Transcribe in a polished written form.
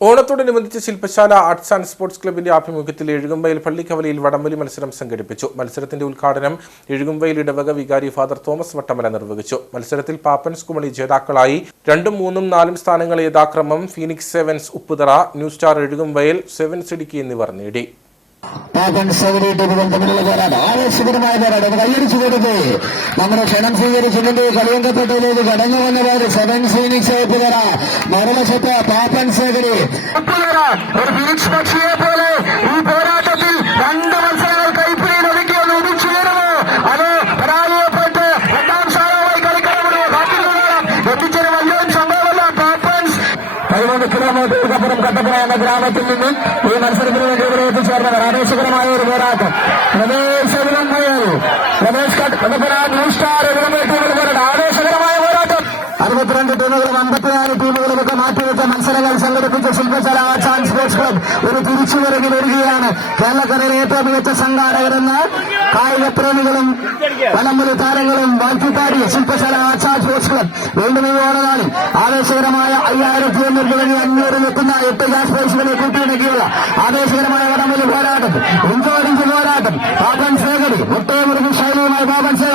ഓണത്തോടനുബന്ധിച്ച് ശില്പശാല arts and sports ക്ലബിന്റെ ആഭിമുഖ്യത്തിൽ എഴുകുംവയൽ പള്ളിക്കവലയിൽ വടംവലി മത്സരം സംഘടിപ്പിച്ചു. മത്സരത്തിന്റെ ഉദ്ഘാടനം എഴുകുംവയൽ ഇടവക വികാരി ഫാദർ തോമസ് വട്ടമല നിർവഹിച്ചു. മത്സരത്തിൽ പാപ്പൻസ് കുമളി ജേതാക്കളായി 2, 3, 4 സ്ഥാനങ്ങൾ യഥാക്രമം Phoenix sevens Upputhara, new star Ezhukumvayal, sevens Idukki എന്നിവർ നേടി. ആവേശകരമായ പോരാട്ടം കൈയടിച്ചു കൊടുത്ത് നമ്മുടെ ക്ഷണം സ്വീകരിച്ചുകൊണ്ട് കളിയങ്കപ്പെട്ടതിലേക്ക് കടന്നു വന്നവർ സെവൻ ഫീനിക്സ് ഉപ്പുതറ, മറുവശത്ത് പാപ്പൻ സേവരി ഉപ്പുതറ. ഒരു ഫീനിക്സ് പക്ഷിയെ പോലെ ഈ പോരാട്ടത്തിൽ 2 മത്സരങ്ങൾ കൈപ്പിടിയിൽ ഒതുക്കി ഒന്ന് ഒടിച്ചു കയറുമോ, അത് പരാജയപ്പെട്ട് 2ാം സ്ഥാനമായി കളിക്കണമെന്നോ എത്തിച്ചൊരു വലിയൊരു സംഭവമല്ല. പാപ്പൻസ് 13 കിലോമീറ്ററുകപ്പുറം കട്ടപ്പന എന്ന ഗ്രാമത്തിൽ നിന്ന് ഈ മത്സരത്തിന് വേണ്ടി ഇവിടെ എത്തിച്ചേർന്നവർ. ആവേശകരമായ ഒരു പോരാട്ടം. രമേശ് കട്ടപ്പന ന്യൂ സ്റ്റാർ ആവേശകരമായ പോരാട്ടം. 62 ടീമുകളും 54 ടീമുകളുമൊക്കെ മാറ്റിവെച്ച മത്സരങ്ങൾ സംഘടിപ്പിച്ച ശില്പശാല ആർട്സ് ആൻഡ് സ്പോർട്സ് ക്ലബ് ഒരു തിരിച്ചുവരവിൽ വരികയാണ്. കേരളക്കരയിലെ ഏറ്റവും മികച്ച സംഘാടകരെന്ന് കായിക പ്രേമികളും വലംവലി താരങ്ങളും വാഴ്ത്തിപ്പാടിയ ശില്പശാല ആർട്സ് ആൻഡ് സ്പോർട്സ് ക്ലബ് വീണ്ടും ഈ ഓണനാളിൽ ആവേശകരമായ 5100 തുടങ്ങി 500 എത്തുന്ന 8 ഗ്യാസ് സ്പോർട്സുകളെ കൂട്ടിയിണക്കിയുള്ള ആവേശകരമായ വടംവലി പോരാട്ടം, ഇഞ്ചോടിഞ്ച് പോരാട്ടം. പാപ്പൻ സേകരി ഒട്ടേമുറുകി ശൈലിയുമായി പാപ്പൻ സേക